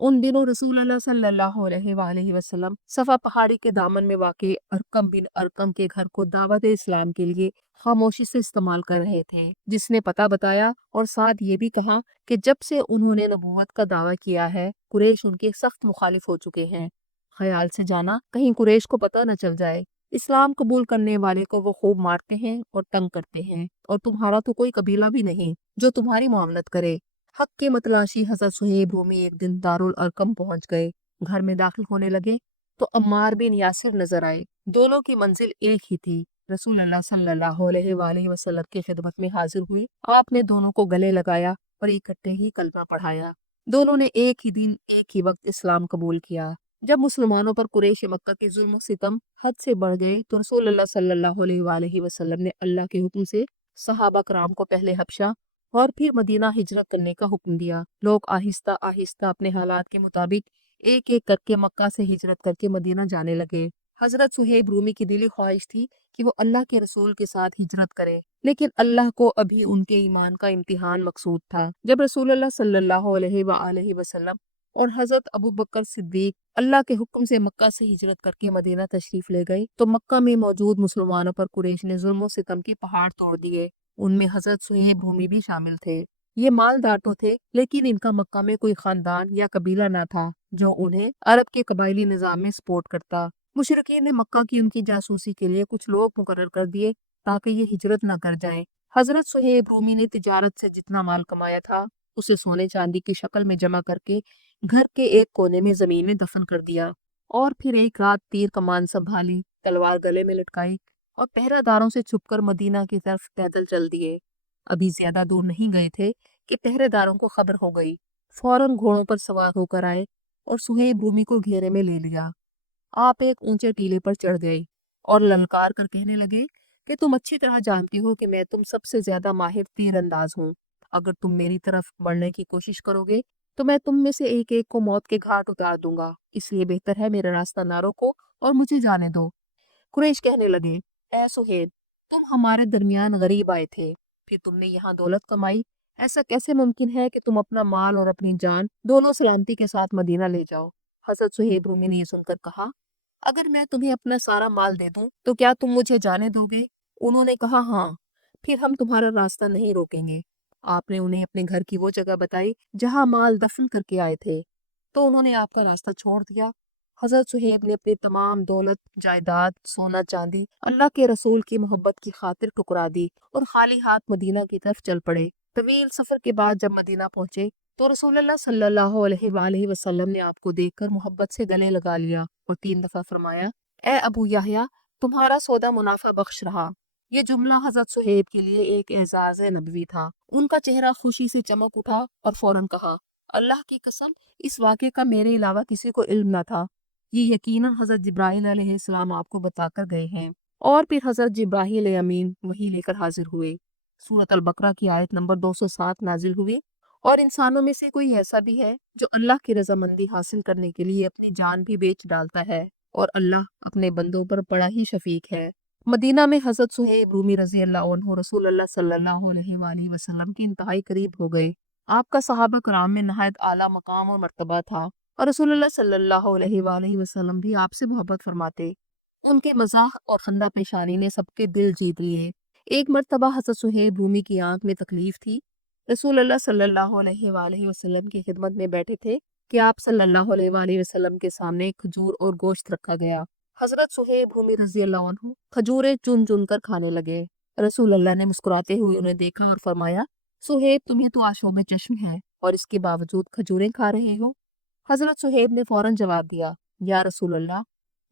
ان دنوں رسول اللہ صلی اللہ علیہ وآلہ وسلم صفا پہاڑی کے دامن میں واقع ارقم بن ارقم کے گھر کو دعوت اسلام کے لیے خاموشی سے استعمال کر رہے تھے، جس نے پتہ بتایا اور ساتھ یہ بھی کہا کہ جب سے انہوں نے نبوت کا دعویٰ کیا ہے قریش ان کے سخت مخالف ہو چکے ہیں۔ خیال سے جانا کہیں قریش کو پتہ نہ چل جائے، اسلام قبول کرنے والے کو وہ خوب مارتے ہیں اور تنگ کرتے ہیں، اور تمہارا تو کوئی قبیلہ بھی نہیں جو تمہاری معاملت کرے۔ حق کے متلاشی حضرت صہیب رومی ایک دن دارالارقم پہنچ گئے۔ گھر میں داخل ہونے لگے تو عمار بن یاسر نظر آئے۔ دونوں کی منزل ایک ہی تھی۔ رسول اللہ صلی اللہ علیہ وآلہ وسلم کی خدمت میں حاضر ہوئی۔ آپ نے دونوں کو گلے لگایا اور اکٹھے ہی کلمہ پڑھایا۔ دونوں نے ایک ہی دن ایک ہی وقت اسلام قبول کیا۔ جب مسلمانوں پر قریش مکہ کے ظلم و ستم حد سے بڑھ گئے تو رسول اللہ صلی اللہ علیہ وآلہ وسلم نے اللہ کے حکم سے صحابہ کرام کو پہلے حبشہ اور پھر مدینہ ہجرت کرنے کا حکم دیا۔ لوگ آہستہ آہستہ اپنے حالات کے مطابق ایک ایک کر کے مکہ سے ہجرت کر کے مدینہ جانے لگے۔ حضرت صہیب رومی کی دلی خواہش تھی کہ وہ اللہ کے رسول کے ساتھ ہجرت کرے، لیکن اللہ کو ابھی ان کے ایمان کا امتحان مقصود تھا۔ جب رسول اللہ صلی اللہ علیہ وآلہ وسلم اور حضرت ابو بکر صدیق اللہ کے حکم سے مکہ سے ہجرت کر کے مدینہ تشریف لے گئے تو مکہ میں موجود مسلمانوں پر قریش نے ظلم و ستم کے پہاڑ توڑ دیے۔ ان میں حضرت صہیب رومی بھی شامل تھے۔ یہ مالدار تو تھے لیکن ان کا مکہ میں کوئی خاندان یا قبیلہ نہ تھا جو انہیں عرب کے قبائلی نظام میں سپورٹ کرتا۔ مشرکین نے مکہ کی ان کی جاسوسی کے لیے کچھ لوگ مقرر کر دیے تاکہ یہ ہجرت نہ کر جائیں۔ حضرت صہیب رومی نے تجارت سے جتنا مال کمایا تھا اسے سونے چاندی کی شکل میں جمع کر کے گھر کے ایک کونے میں زمین میں دفن کر دیا، اور پھر ایک رات تیر کمان سنبھالی، تلوار گلے میں لٹکائی اور پہرہ داروں سے چھپ کر مدینہ کی طرف پیدل چل دیے۔ ابھی زیادہ دور نہیں گئے تھے کہ پہرے داروں کو خبر ہو گئی۔ فوراً گھوڑوں پر سوار ہو کر آئے اور صہیب رومی کو گھیرے میں لے لیا۔ آپ ایک اونچے ٹیلے پر چڑھ گئے اور للکار کر کہنے لگے کہ تم اچھی طرح جانتی ہو کہ میں تم سب سے زیادہ ماہر تیر انداز ہوں۔ اگر تم میری طرف بڑھنے کی کوشش کرو گے تو میں تم میں سے ایک ایک کو موت کے گھاٹ اتار دوں گا، اس لیے بہتر ہے میرا راستہ نہ روکو اور مجھے جانے دو۔ قریش کہنے لگے، اے صہیب، تم ہمارے درمیان غریب آئے تھے، پھر تم نے یہاں دولت کمائی، ایسا کیسے ممکن ہے کہ تم اپنا مال اور اپنی جان دونوں سلامتی کے ساتھ مدینہ لے جاؤ؟ حضرت صہیب رومی نے یہ سن کر کہا، اگر میں تمہیں اپنا سارا مال دے دوں تو کیا تم مجھے جانے دو گے؟ انہوں نے کہا، ہاں، پھر ہم تمہارا راستہ نہیں روکیں گے۔ آپ نے انہیں اپنے گھر کی وہ جگہ بتائی جہاں مال دفن کر کے آئے تھے، تو انہوں نے آپ کا راستہ چھوڑ دیا۔ حضرت صہیب نے اپنی تمام دولت، جائیداد، سونا چاندی اللہ کے رسول کی محبت کی خاطر ٹکرا دی اور خالی ہاتھ مدینہ کی طرف چل پڑے۔ طویل سفر کے بعد جب مدینہ پہنچے تو رسول اللہ صلی اللہ علیہ وآلہ وسلم نے آپ کو دیکھ کر محبت سے گلے لگا لیا اور 3 دفعہ فرمایا، اے ابو یحییٰ، تمہارا سودا منافع بخش رہا۔ یہ جملہ حضرت صہیب کے لیے ایک اعزاز نبوی تھا۔ ان کا چہرہ خوشی سے چمک اٹھا اور فوراً کہا، اللہ کی قسم، اس واقعے کا میرے علاوہ کسی کو علم نہ تھا۔ یہ یقیناً حضرت جبرائیل علیہ السلام آپ کو بتا کر گئے ہیں۔ اور پھر حضرت جبرائیل امین وحی لے کر حاضر ہوئے۔ سورۃ البقرہ کی آیت نمبر 207 نازل ہوئی، اور انسانوں میں سے کوئی ایسا بھی ہے جو اللہ کی رضامندی حاصل کرنے کے لیے اپنی جان بھی بیچ ڈالتا ہے، اور اللہ اپنے بندوں پر بڑا ہی شفیق ہے۔ مدینہ میں حضرت صہیب رومی رضی اللہ عنہ رسول اللہ صلی اللہ علیہ وآلہ وسلم کے انتہائی قریب ہو گئے۔ آپ کا صحابہ کرام میں نہایت اعلیٰ مقام اور مرتبہ تھا، اور رسول اللہ صلی اللہ علیہ وآلہ وسلم بھی آپ سے محبت فرماتے۔ ان کے مزاح اور خندہ پیشانی نے سب کے دل جیت لیے۔ ایک مرتبہ حضرت صہیب رومی کی آنکھ میں تکلیف تھی۔ رسول اللہ صلی اللہ علیہ وآلہ وسلم کی خدمت میں بیٹھے تھے کہ آپ صلی اللہ علیہ وآلہ وسلم کے سامنے کھجور اور گوشت رکھا گیا۔ حضرت صہیب رومی رضی اللہ عنہ کھجوریں چن چن کر کھانے لگے۔ رسول اللہ نے مسکراتے ہوئے انہیں دیکھا اور فرمایا، صہیب، تمہیں تو آشوب چشم ہے اور اس کے باوجود کھجوریں کھا رہے ہو؟ حضرت صہیب نے فوراً جواب دیا، یا رسول اللہ،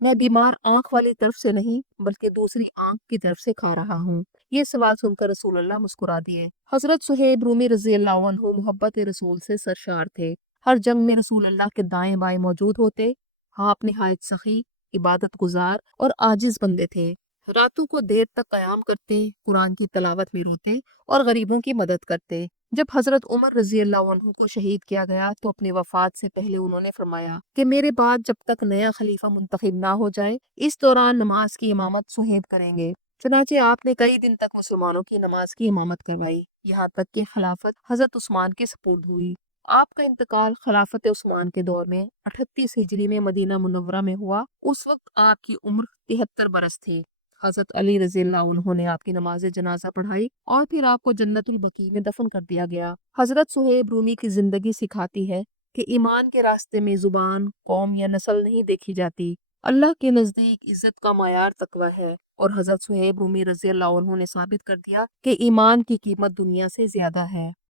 میں بیمار آنکھ والی طرف سے نہیں بلکہ دوسری آنکھ کی طرف سے کھا رہا ہوں۔ یہ سوال سن کر رسول اللہ مسکرا دیے۔ حضرت صہیب رومی رضی اللہ عنہ محبت رسول سے سرشار تھے۔ ہر جنگ میں رسول اللہ کے دائیں بائیں موجود ہوتے۔ آپ نہایت سخی، عبادت گزار اور عاجز بندے تھے۔ راتوں کو دیر تک قیام کرتے، قرآن کی تلاوت میں روتے اور غریبوں کی مدد کرتے۔ جب حضرت عمر رضی اللہ عنہ کو شہید کیا گیا تو اپنی وفات سے پہلے انہوں نے فرمایا کہ میرے بعد جب تک نیا خلیفہ منتخب نہ ہو جائے اس دوران نماز کی امامت صہیب کریں گے۔ چنانچہ آپ نے کئی دن تک مسلمانوں کی نماز کی امامت کروائی، یہاں تک کہ خلافت حضرت عثمان کے سپرد ہوئی، آپ کا انتقال خلافت عثمان کے دور میں 38 ہجری میں مدینہ منورہ میں ہوا۔ اس وقت آپ کی عمر 73 برس تھی۔ حضرت علی رضی اللہ عنہ نے آپ کی نماز جنازہ پڑھائی اور پھر آپ کو جنت البقیع میں دفن کر دیا گیا۔ حضرت صہیب رومی کی زندگی سکھاتی ہے کہ ایمان کے راستے میں زبان، قوم یا نسل نہیں دیکھی جاتی، اللہ کے نزدیک عزت کا معیار تقویٰ ہے۔ اور حضرت صہیب رومی رضی اللہ عنہ نے ثابت کر دیا کہ ایمان کی قیمت دنیا سے زیادہ ہے۔